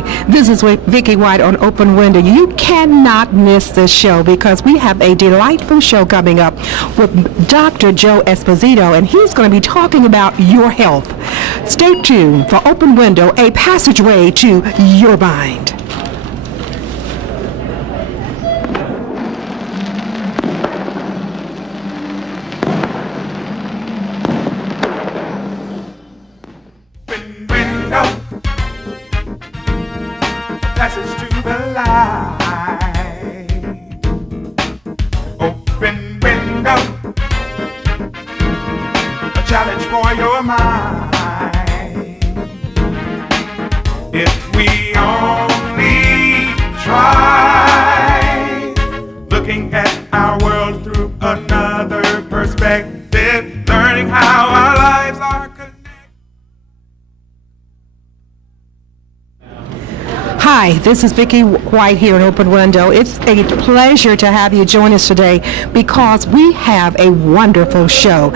today. This is Vicki White on Open Window. You cannot miss this show because we have a delightful show coming up with Dr. Joe Esposito, and he's going to be talking about your health. Stay tuned for Open Window, a passageway to your mind. Passage to the light. Open window, a challenge for your mind. If we only try, looking at our world through another perspective, learning how our lives are connected. Hi, this is Vicki White here in Open Window. It's a pleasure to have you join us today because we have a wonderful show.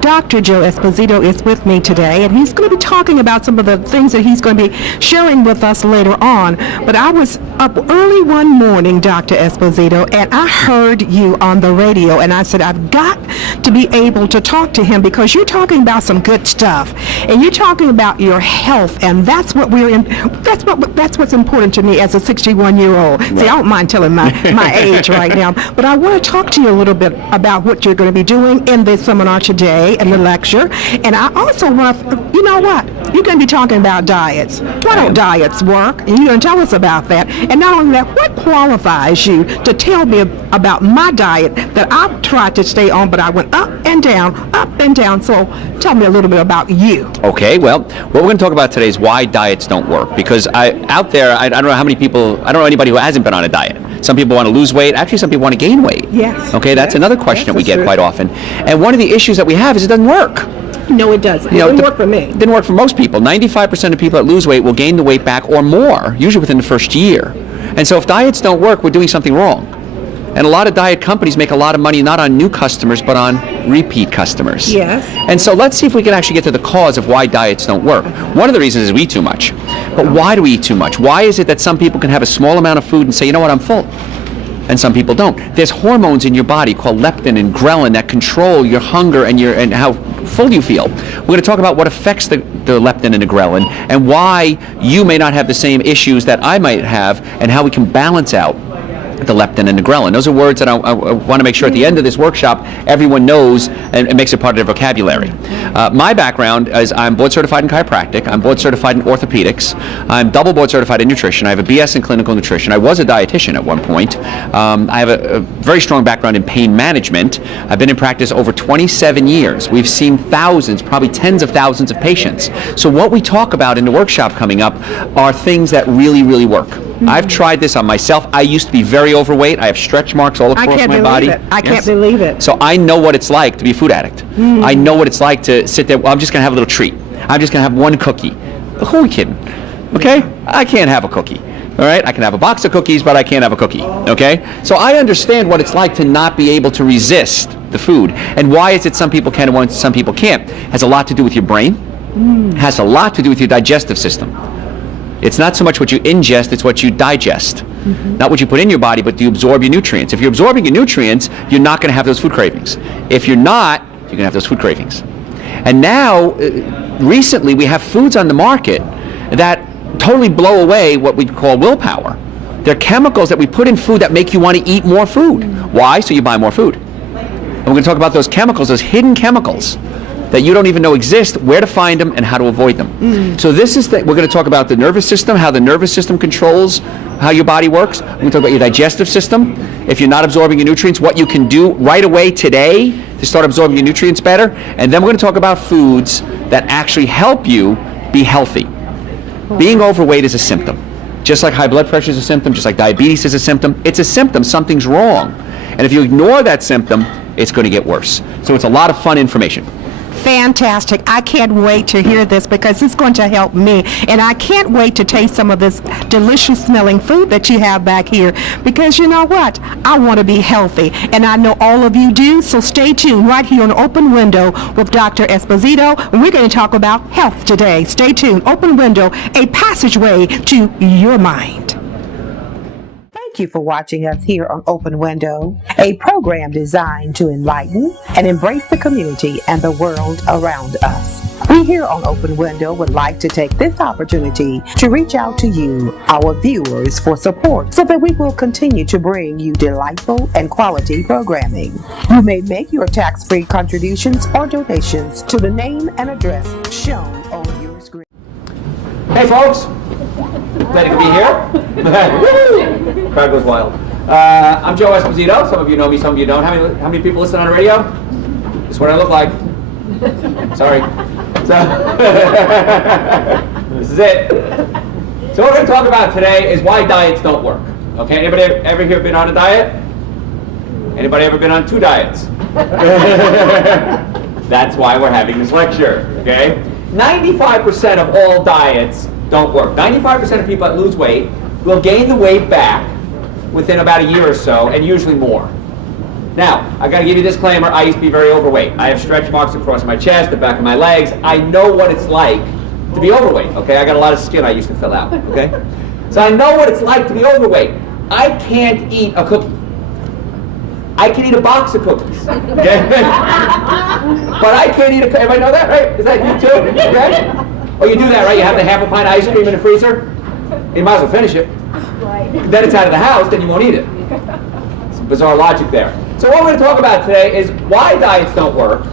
Dr. Joe Esposito is with me today, and he's going to be talking about some of the things that he's going to be sharing with us later on. But I was up early one morning, Dr. Esposito, and I heard you on the radio, and I said, I've got to be able to talk to him because you're talking about some good stuff, and you're talking about your health, and that's what we're in. That's what's important to me as a 61-year-old. Right. See, I don't mind telling my age right now, but I want to talk to you a little bit about what you're going to be doing in this seminar today and the lecture. And I also want to, you know what? You're going to be talking about diets. Why don't diets work? And you're going to tell us about that. And not only that, what qualifies you to tell me about my diet that I've tried to stay on, but I went up and down, up and down. So tell me a little bit about you. Okay, well, what we're going to talk about today is why diets don't work. Because I don't know how many people, I don't know anybody who hasn't been on a diet. Some people want to lose weight. Actually, some people want to gain weight. Yes. Okay, that's another question that we get quite often. And one of the issues that we have is it doesn't work. No, it doesn't. It didn't work for me. It didn't work for most people. 95% of people that lose weight will gain the weight back or more, usually within the first year. And so if diets don't work, we're doing something wrong. And a lot of diet companies make a lot of money not on new customers, but on repeat customers. Yes. And so let's see if we can actually get to the cause of why diets don't work. One of the reasons is we eat too much. But why do we eat too much? Why is it that some people can have a small amount of food and say, you know what, I'm full? And some people don't. There's hormones in your body called leptin and ghrelin that control your hunger and how full you feel. We're going to talk about what affects the leptin and the ghrelin and why you may not have the same issues that I might have and how we can balance out the leptin and the ghrelin. Those are words that I want to make sure at the end of this workshop everyone knows and makes it part of their vocabulary. My background is I'm board certified in chiropractic, I'm board certified in orthopedics, I'm double board certified in nutrition, I have a BS in clinical nutrition, I was a dietitian at one point, I have a very strong background in pain management, I've been in practice over 27 years, we've seen thousands, probably tens of thousands of patients. So what we talk about in the workshop coming up are things that really, really work. I've tried this on myself. I used to be very overweight. I have stretch marks all across my body. I can't believe it. So I know what it's like to be a food addict. I know what it's like to sit there. Well, I'm just going to have a little treat. I'm just going to have one cookie. Who are we kidding? Okay? I can't have a cookie. All right? I can have a box of cookies, but I can't have a cookie. Okay? So I understand what it's like to not be able to resist the food. And why is it some people can and some people can't? It has a lot to do with your brain. Has a lot to do with your digestive system. It's not so much what you ingest, it's what you digest. Not what you put in your body, but do you absorb your nutrients. If you're absorbing your nutrients, you're not going to have those food cravings. If you're not, you're going to have those food cravings. And now, recently, we have foods on the market that totally blow away what we call willpower. They're chemicals that we put in food that make you want to eat more food. Why? So you buy more food. And we're going to talk about those chemicals, those hidden chemicals that you don't even know exist, where to find them, and how to avoid them. So this is we're going to talk about the nervous system, how the nervous system controls how your body works. We're going to talk about your digestive system. If you're not absorbing your nutrients, what you can do right away today to start absorbing your nutrients better. And then we're going to talk about foods that actually help you be healthy. Being overweight is a symptom. Just like high blood pressure is a symptom, just like diabetes is a symptom. It's a symptom. Something's wrong. And if you ignore that symptom, it's going to get worse. So it's a lot of fun information. Fantastic. I can't wait to hear this because it's going to help me. And I can't wait to taste some of this delicious smelling food that you have back here because you know what? I want to be healthy and I know all of you do. So stay tuned right here on Open Window with Dr. Esposito. And we're going to talk about health today. Stay tuned. Open Window, a passageway to your mind. Thank you for watching us here on Open Window, a program designed to enlighten and embrace the community and the world around us. We here on Open Window would like to take this opportunity to reach out to you, our viewers, for support so that we will continue to bring you delightful and quality programming. You may make your tax-free contributions or donations to the name and address shown on your screen. Hey folks, glad to be here. Crowd goes wild. I'm Joe Esposito. Some of you know me, some of you don't. How many people listen on the radio? This is what I look like. Sorry. So, this is it. So what we're going to talk about today is why diets don't work. Okay, anybody ever here been on a diet? Anybody ever been on 2 diets? That's why we're having this lecture, okay? 95% of all diets don't work. 95% of people that lose weight will gain the weight back within about a year or so, and usually more. Now, I've got to give you a disclaimer, I used to be very overweight. I have stretch marks across my chest, the back of my legs. I know what it's like to be overweight, okay? I got a lot of skin I used to fill out, okay? So I know what it's like to be overweight. I can't eat a cookie. I can eat a box of cookies, okay? But I can't eat a cookie. Everybody know that, right? Is that you too? Okay? Oh, you do that, right? You have the half a pint of ice cream in the freezer? You might as well finish it. Right. Then it's out of the house, then you won't eat it. Some bizarre logic there. So what we're going to talk about today is why diets don't work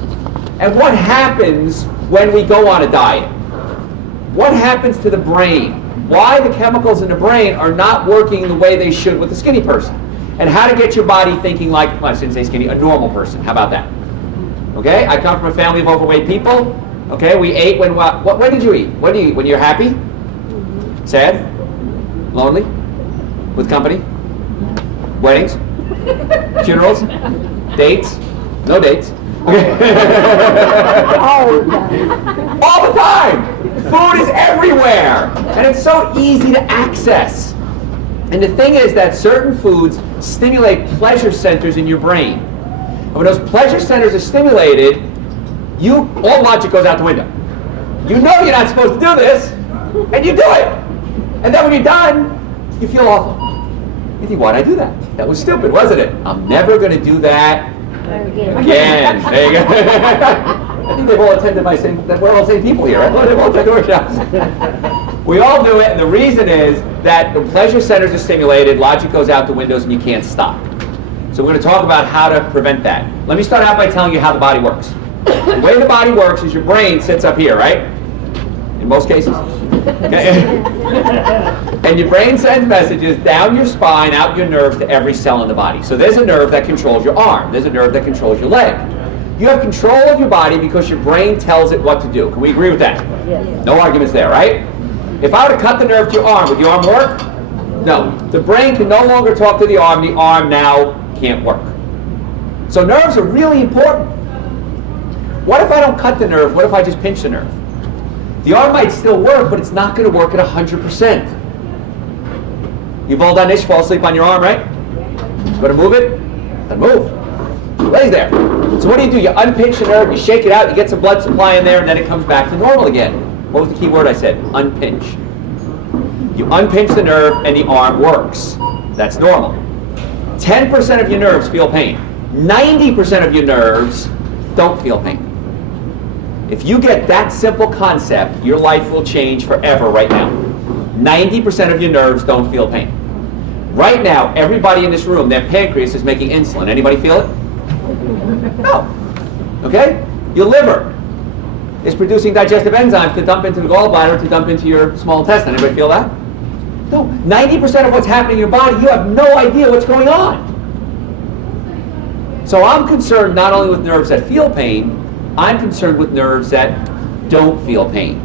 and what happens when we go on a diet. What happens to the brain? Why the chemicals in the brain are not working the way they should with a skinny person. And how to get your body thinking like, well, I shouldn't say skinny, a normal person. How about that? Okay, I come from a family of overweight people. Okay, we ate when did you eat? When do you eat? When you're happy? Sad? Lonely? With company? Weddings? Funerals? Dates? No dates? Okay. All the time! Food is everywhere! And it's so easy to access. And the thing is that certain foods stimulate pleasure centers in your brain. And when those pleasure centers are stimulated, all logic goes out the window. You know you're not supposed to do this, and you do it. And then when you're done, you feel awful. You think, why'd I do that? That was stupid, wasn't it? I'm never going to do that again. There you go. I think they've all attended we're all the same people here, right? They've all attended workshops. We all do it, and the reason is that the pleasure centers are stimulated, logic goes out the windows, and you can't stop. So we're going to talk about how to prevent that. Let me start out by telling you how the body works. The way the body works is your brain sits up here, right? In most cases. Okay. And your brain sends messages down your spine, out your nerves to every cell in the body. So there's a nerve that controls your arm. There's a nerve that controls your leg. You have control of your body because your brain tells it what to do. Can we agree with that? Yes. No arguments there, right? If I were to cut the nerve to your arm, would the arm work? No. The brain can no longer talk to the arm now can't work. So nerves are really important. What if I don't cut the nerve? What if I just pinch the nerve? The arm might still work, but it's not going to work at 100%. You've all done this, you fall asleep on your arm, right? You got to move it, then move. It lays there. So what do? You unpinch the nerve, you shake it out, you get some blood supply in there, and then it comes back to normal again. What was the key word I said? Unpinch. You unpinch the nerve, and the arm works. That's normal. 10% of your nerves feel pain. 90% of your nerves don't feel pain. If you get that simple concept, your life will change forever right now. 90% of your nerves don't feel pain. Right now, everybody in this room, their pancreas is making insulin. Anybody feel it? No. Okay? Your liver is producing digestive enzymes to dump into the gallbladder, to dump into your small intestine. Anybody feel that? No. 90% of what's happening in your body, you have no idea what's going on. So I'm concerned not only with nerves that feel pain, I'm concerned with nerves that don't feel pain.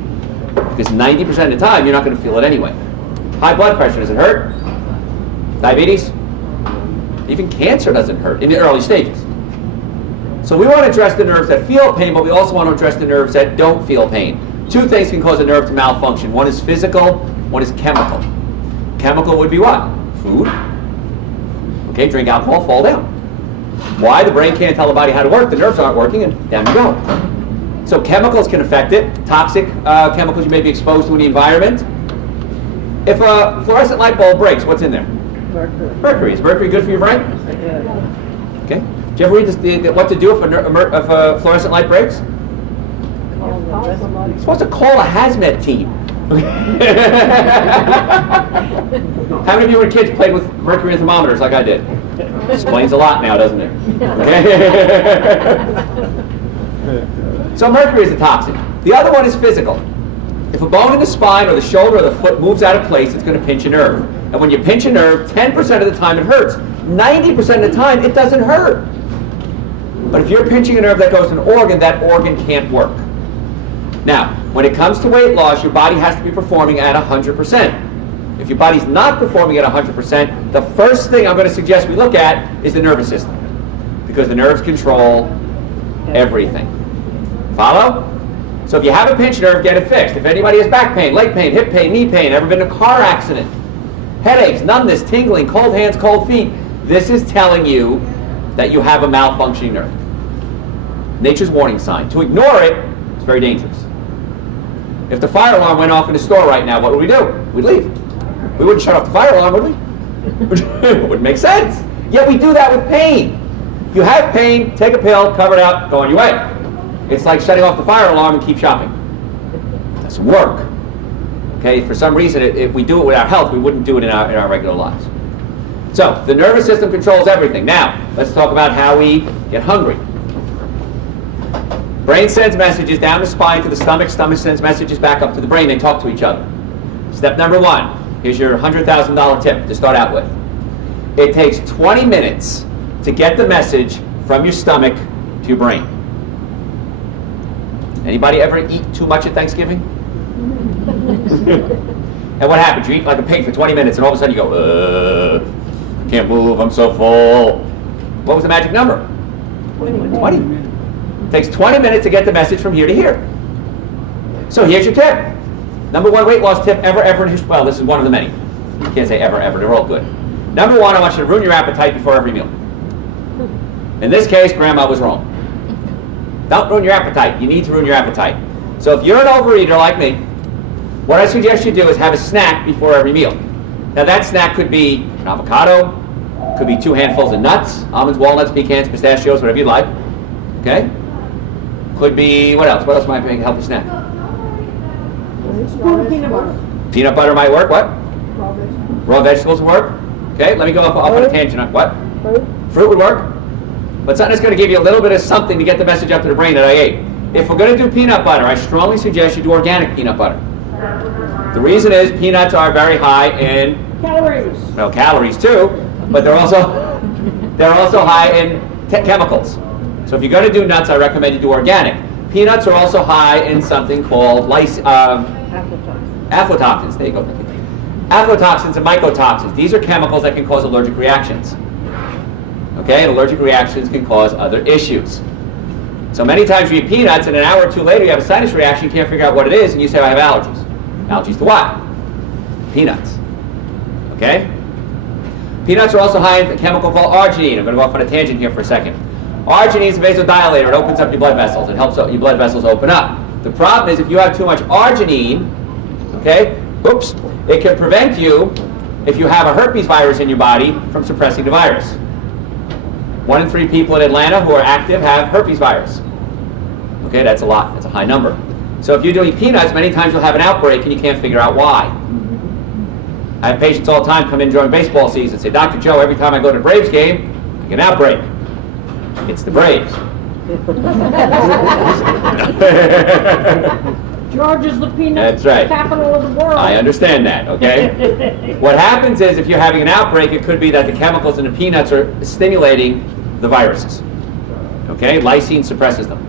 Because 90% of the time, you're not going to feel it anyway. High blood pressure, does it hurt? Diabetes? Even cancer doesn't hurt in the early stages. So we want to address the nerves that feel pain, but we also want to address the nerves that don't feel pain. Two things can cause a nerve to malfunction. One is physical, one is chemical. Chemical would be what? Food. Okay, drink alcohol, fall down. Why? The brain can't tell the body how to work, the nerves aren't working, and down you go. So chemicals can affect it. Toxic chemicals you may be exposed to in the environment. If a fluorescent light bulb breaks, what's in there? Mercury. Is mercury good for your brain? Okay. Did you ever read this, what to do if a fluorescent light breaks? You're supposed to call a hazmat team. How many of you when kids played with mercury thermometers like I did? Explains a lot now, doesn't it? Okay. So mercury is a toxin. The other one is physical. If a bone in the spine or the shoulder or the foot moves out of place, it's going to pinch a nerve. And when you pinch a nerve, 10% of the time it hurts. 90% of the time it doesn't hurt. But if you're pinching a nerve that goes to an organ, that organ can't work. Now, when it comes to weight loss, your body has to be performing at 100%. If your body's not performing at 100%, the first thing I'm going to suggest we look at is the nervous system. Because the nerves control everything. Follow? So if you have a pinched nerve, get it fixed. If anybody has back pain, leg pain, hip pain, knee pain, ever been in a car accident, headaches, numbness, tingling, cold hands, cold feet, this is telling you that you have a malfunctioning nerve. Nature's warning sign. To ignore it is very dangerous. If the fire alarm went off in the store right now, what would we do? We'd leave. We wouldn't shut off the fire alarm, would we? It wouldn't make sense. Yet we do that with pain. You have pain, take a pill, cover it up, go on your way. It's like shutting off the fire alarm and keep shopping. It doesn't work. Okay, for some reason, if we do it with our health, we wouldn't do it in our regular lives. So, the nervous system controls everything. Now, let's talk about how we get hungry. Brain sends messages down the spine to the stomach. Stomach sends messages back up to the brain. They talk to each other. Step number one. Here's your $100,000 tip to start out with. It takes 20 minutes to get the message from your stomach to your brain. Anybody ever eat too much at Thanksgiving? And what happens? You eat like a pig for 20 minutes and all of a sudden you go, I can't move, I'm so full. What was the magic number? 20. It takes 20 minutes to get the message from here to here. So here's your tip. Number one weight loss tip ever in history. Well, this is one of the many. You can't say ever, they're all good. Number one, I want you to ruin your appetite before every meal. In this case, Grandma was wrong. Don't ruin your appetite. You need to ruin your appetite. So if you're an overeater like me, what I suggest you do is have a snack before every meal. Now that snack could be an avocado, could be 2 handfuls of nuts, almonds, walnuts, pecans, pistachios, whatever you like. Okay? Could be, what else? What else might be a healthy snack? Peanut butter. Peanut butter might work. What? Raw vegetables would work. Okay, let me go off on a tangent on what? Fruit would work. But something that's going to give you a little bit of something to get the message up to the brain that I ate. If we're going to do peanut butter, I strongly suggest you do organic peanut butter. The reason is peanuts are very high in Calories. well, calories too, but they're also high in chemicals. So if you're going to do nuts, I recommend you do organic. Peanuts are also high in something called aflatoxins. There you go. Aflatoxins and mycotoxins. These are chemicals that can cause allergic reactions. Okay, and allergic reactions can cause other issues. So many times you eat peanuts, and an hour or two later you have a sinus reaction, you can't figure out what it is, and you say, I have allergies. Allergies to what? Peanuts. Okay? Peanuts are also high in a chemical called arginine. I'm going to go off on a tangent here for a second. Arginine is a vasodilator. It opens up your blood vessels. It helps your blood vessels open up. The problem is if you have too much arginine, okay, it can prevent you, if you have a herpes virus in your body, from suppressing the virus. 1 in 3 people in Atlanta who are active have herpes virus. Okay, that's a lot. That's a high number. So if you're doing peanuts, many times you'll have an outbreak and you can't figure out why. I have patients all the time come in during baseball season and say, Dr. Joe, every time I go to a Braves game, I get an outbreak. It's the Braves. George is the peanut That's right. capital of the world. I understand that, okay? What happens is if you're having an outbreak, it could be that the chemicals in the peanuts are stimulating the viruses. Okay? Lysine suppresses them.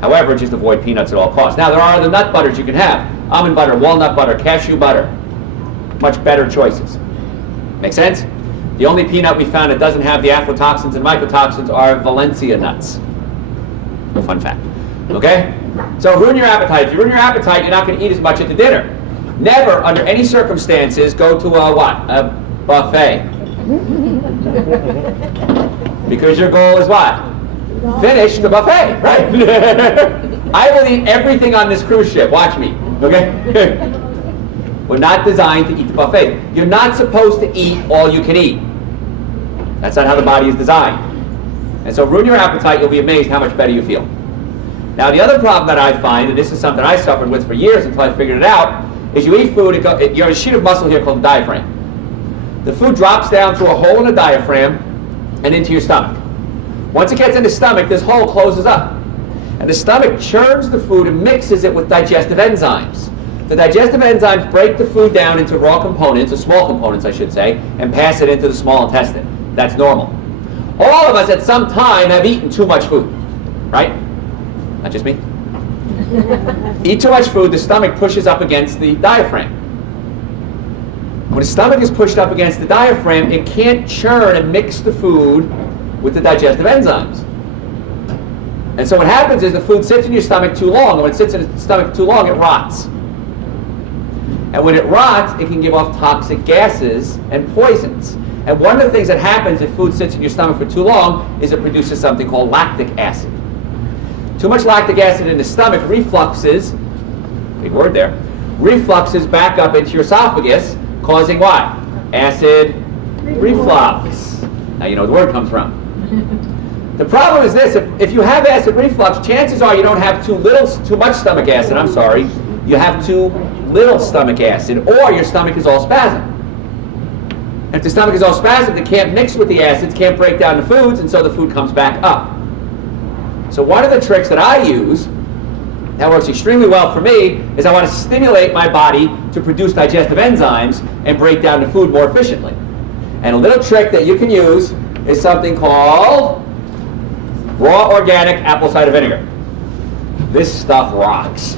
However, just avoid peanuts at all costs. Now, there are other nut butters you can have. Almond butter, walnut butter, cashew butter. Much better choices. Make sense? The only peanut we found that doesn't have the aflatoxins and mycotoxins are Valencia nuts. Fun fact. Okay? So ruin your appetite. If you ruin your appetite, you're not going to eat as much at the dinner. Never, under any circumstances, go to a buffet. Because your goal is what? Finish the buffet, right? I will eat everything on this cruise ship. Watch me, okay? We're not designed to eat the buffet. You're not supposed to eat all you can eat. That's not how the body is designed. And so ruin your appetite, you'll be amazed how much better you feel. Now the other problem that I find, and this is something I suffered with for years until I figured it out, is you eat food, you have a sheet of muscle here called the diaphragm. The food drops down through a hole in the diaphragm and into your stomach. Once it gets in the stomach, this hole closes up. And the stomach churns the food and mixes it with digestive enzymes. The digestive enzymes break the food down into raw components, or small components I should say, and pass it into the small intestine. That's normal. All of us at some time have eaten too much food, right? Not just me. Eat too much food, the stomach pushes up against the diaphragm. When the stomach is pushed up against the diaphragm, it can't churn and mix the food with the digestive enzymes. And so what happens is the food sits in your stomach too long, and when it sits in the stomach too long, it rots. And when it rots, it can give off toxic gases and poisons. And one of the things that happens if food sits in your stomach for too long is it produces something called lactic acid. Too much lactic acid in the stomach refluxes, big word there, refluxes back up into your esophagus, causing what? Acid reflux. Now you know where the word comes from. The problem is this, if you have acid reflux, chances are you don't have too much stomach acid, you have too little stomach acid, or your stomach is all spasm. If the stomach is all spasmed, it can't mix with the acids, can't break down the foods, and so the food comes back up. So one of the tricks that I use, that works extremely well for me, is I want to stimulate my body to produce digestive enzymes and break down the food more efficiently. And a little trick that you can use is something called raw organic apple cider vinegar. This stuff rocks.